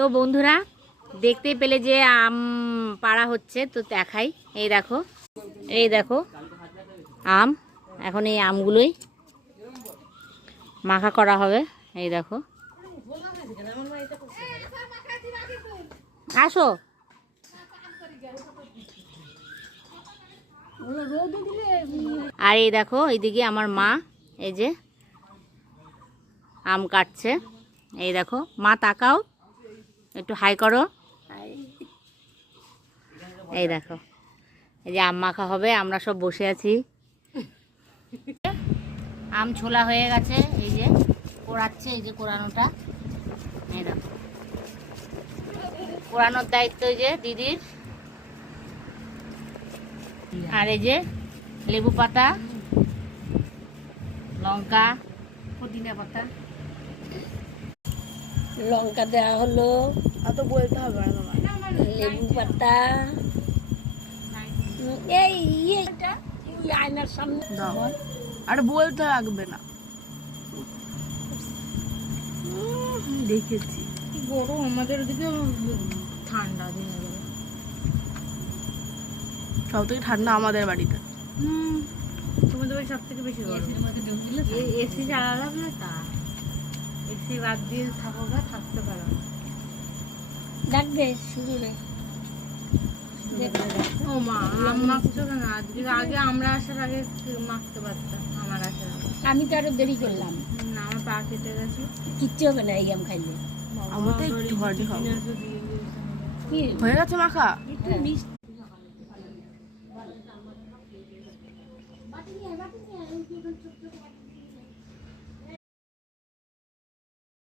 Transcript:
তো বন্ধুরা দেখতে পেলে যে আম পাড়া হচ্ছে, তো দেখাই। এই দেখো আম, এখন এই আমগুলোই মাখা করা হবে। এই দেখো, আসো। আর এই দেখো এইদিকে আমার মা এই যে আম কাটছে। এই দেখো মা, তাকাও একটু, হাই করো। এই দেখো এই যে আম মাখা হবে, আমরা সব বসে আছি। আম ছোলা হয়ে গেছে, এই যে কোড়াচ্ছে, এই যে কোড়ানোটা। এই দেখো কোড়ানোর দায়িত্ব এই যে দিদির। আর এই যে লেবু পাতা, লঙ্কা, পুদিনা পাতা, লঙ্কা দেওয়া হলো, অত বলতে হবে না তোমার। লেবু পাতা, এই আয়নার সামনে দাও, আর বলতে লাগবে না। দেখেছি গরম, আমাদের ওদিকে ঠান্ডা দিনে সব থেকে ঠান্ডা আমাদের বাড়িতে। তোমাদের বাড়ি সব থেকে বেশি গরম। এসি চালালাম না, তা এসি বাদ দিয়ে থাকো না, থাকতে পারো না। ডাকবে শুরু রে। ও মা, আম মাখছো কেন আজকে? আগে আমরা আসার আগে মাখতে পারতাম, আমার আসার আগে। আমি তো আরো দেরি করলাম, না, আমার পা কেটে গেছে। কিচ্ছু হবে না এই আম খাইলে। আমার তো একটু ভারী হবে। কি হয়ে গেছে মাখা? একটু মিষ্টি।